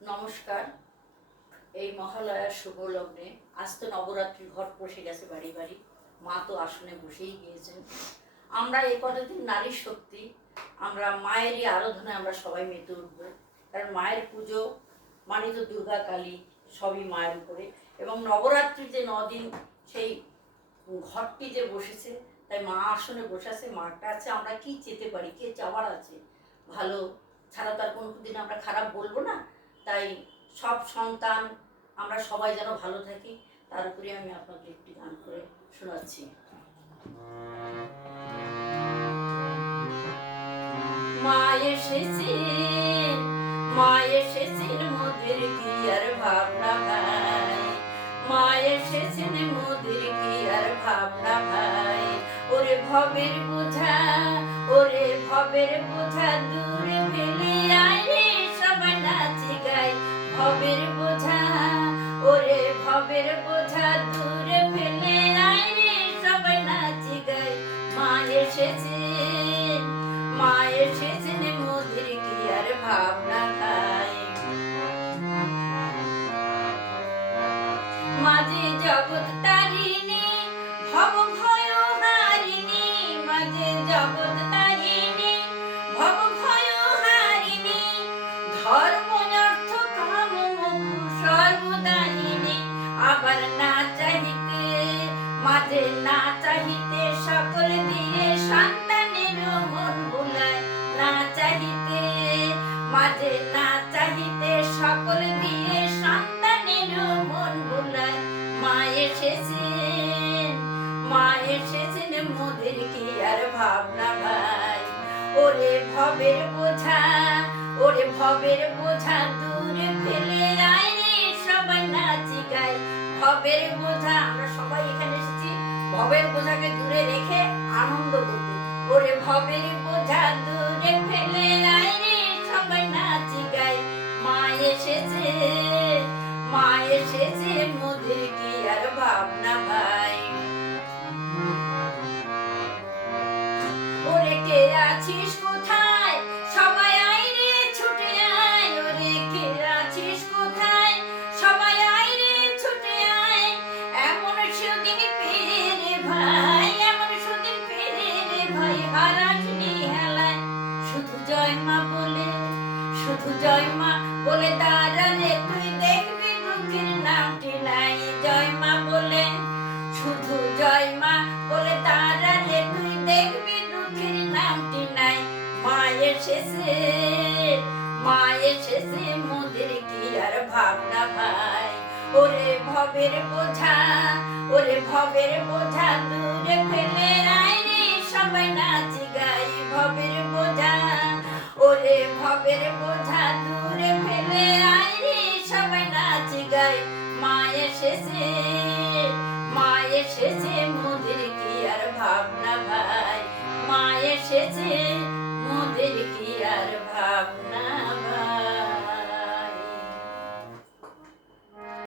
নমস্কার। এই মহালয়ার শুভ লগ্নে আজ তো নবরাত্রির ঘট বসে গেছে বাড়ি বাড়ি, মা তো আসনে বসেই গিয়েছেন। আমরা এই কটা দিন নারী শক্তি, আমরা মায়েরই আরাধনায় আমরা সবাই মেতে উঠবো। কারণ মায়ের পুজো মানে তো দুর্গা কালী, সবই মায়ের উপরে। এবং নবরাত্রির যে 9 দিন সেই ঘটটি যে বসেছে, তাই মা আসনে বসে আছে, মাটা আছে, আমরা কি চেতে পারি, কে চাওয়ার আছে, ভালো ছাড়া তার কোনো দিন আমরা খারাপ বলবো না। তাই সব সন্তান আমরা সবাই যেন ভালো থাকি, তার উপরে আমি আপনাকে একটি গান করে শোনাচ্ছি। মা এসেছেন, মা এসেছেন মোদের কি আর ভাবনা ভাই, মা এসেছেন মোদের কি আর ভাবনা ভাই। ওরে ভবের বোঝা, ওরে ভবের বোঝা দূরে ফেলে আয় রে সবাই নাচি গাই। ভবের বোঝা, ওরে ভবের বোঝা দূরে ফেলে আয় রে সবাই নাচি গাই। মা এসেছেন, মা এসেছেন মোদের কি আর ভাবনা ভাই। মাঝে জগৎ তারিণী ভব ভয় হারিণী, মাঝে জগৎ তারিণী ভব ভয় হারিণী, ধর্ম অর্থ কাম মোক্ষ সর্বদায়িনী। আবার না চাহিতে, মাঝে না চাহিতে সকল দিয়ে সন্তানের মন ভুলায়। না চাহিতে, মাঝে না চাহিতে সকল দিয়ে সন্তানের মন ভুলায়। মা এসেছেন, মা এসেছেন মোদের কি আর ভাবনা ভাই। ওরে ভবের বোঝা, ওরে ভবের বোঝা দূরে ফেলে আয় রে সবাই নাচি গাই। ভবের বোঝা, আমরা সবাই এখানে এসেছি ভবের বোঝাকে দূরে রেখে আনন্দ করতে। ওরে ভবের বোঝা দূরে ফেলে আয় রে সবাই নাচি গাই। মা এসেছে, মা এসেছে মোদের কি আর ভাবনা ভাই। ওরে কে আছিস কোথায় সবাই আয় রে ছুটে আয়, ওরে কে আছিস কোথায় সবাই আয় রে ছুটে আয়। এমন সুদিন ফিরে রে ভাই, এমন সুদিন ফিরে রে ভাই, হারাসনি হেলায়। শুধু জয় মা বলে, শুধু জয় মা বলে দাঁড়ালে তুই দেখবি দুঃখের নামটি নাই। জয় মা বলে, শুধু জয় মা বলে দাঁড়ালে তুই দেখবি দুঃখের নামটি নাই। মা এসেছে, মা এসেছে মোদের কি আর ভাবনা ভাই। ওরে ভবের বোঝা, ওরে ভবের বোঝা দূরে ফেলে আয় রে সবাই নাচি গাই। ভবের বোঝা, ওরে ভবের বোঝা দূরে ফেলে আয় রে সবাই নাচি গাই। মা এসেছে, মা এসেছে মোদের কি আর ভাবনা ভাই। মা এসেছে মোদের কি আর ভাবনা